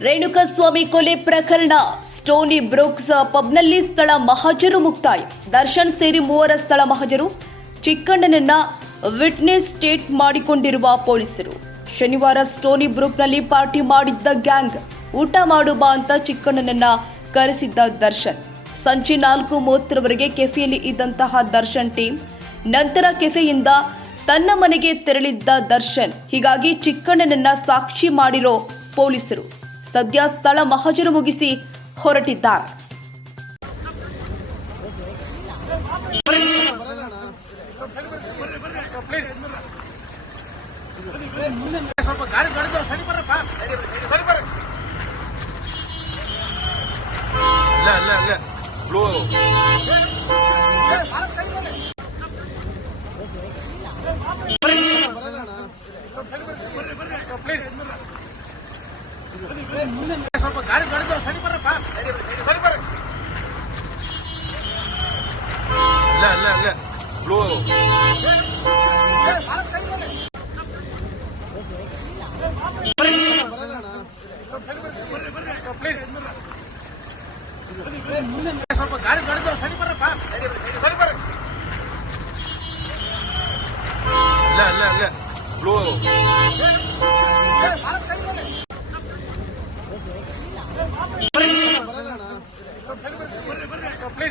ರೇಣುಕಸ್ವಾಮಿ ಕೊಲೆ ಪ್ರಕರಣ. Stony Brooks ಪಬ್ನಲ್ಲಿ ಸ್ಥಳ ಮಹಜರು ಮುಕ್ತಾಯ. ದರ್ಶನ್ ಸೇರಿ ಮೂವರ ಸ್ಥಳ ಮಹಜರು. ಚಿಕ್ಕಣ್ಣನನ್ನ ವಿಟ್ನೆಸ್ ಸ್ಟೇಟ್ ಮಾಡಿಕೊಂಡಿರುವ ಪೊಲೀಸರು. ಶನಿವಾರ ಸ್ಟೋನಿ ಬ್ರೂಕ್ನಲ್ಲಿ ಪಾರ್ಟಿ ಮಾಡಿದ್ದ ಗ್ಯಾಂಗ್. ಊಟ ಮಾಡು ಬಾ ಅಂತ ಚಿಕ್ಕಣ್ಣನನ್ನ ಕರೆಸಿದ್ದ ದರ್ಶನ್. ಸಂಜೆ ನಾಲ್ಕು ಮೂವತ್ತರವರೆಗೆ ಕೆಫೆಯಲ್ಲಿ ಇದ್ದಂತಹ ದರ್ಶನ್ ಟೀಮ್ ನಂತರ ಕೆಫೆಯಿಂದ ತನ್ನ ಮನೆಗೆ ತೆರಳಿದ್ದ ದರ್ಶನ್. ಹೀಗಾಗಿ ಚಿಕ್ಕಣ್ಣನನ್ನ ಸಾಕ್ಷಿ ಮಾಡಿರೋ ಪೊಲೀಸರು. ಸದ್ಯ ಸ್ಥಳ ಮಹಜರು ಮುಗಿಸಿ ಹೊರಟಿದ್ದಾರೆ ಬ್ಲೂ ಸ್ವಲ್ಪ ಗಾಡಿ ತೊಳೆದು ಸರಿ ಬರ್ರಪ್ಪ ಸರಿ ಬರ್ರಿ ಸರಿ ಬರ್ರಿ ಇಲ್ಲ ಇಲ್ಲ ಇಲ್ಲ ಬ್ಲೂ ಸ್ವಲ್ಪ ಗಾಡಿ ತೊಳೆದು ಸರಿ ಬರ್ರಪ್ಪ ಸರಿ ಬರ್ರಿ ಸರಿ ಬರ್ರಿ ಇಲ್ಲ ಇಲ್ಲ ಇಲ್ಲ ಬ್ಲೂ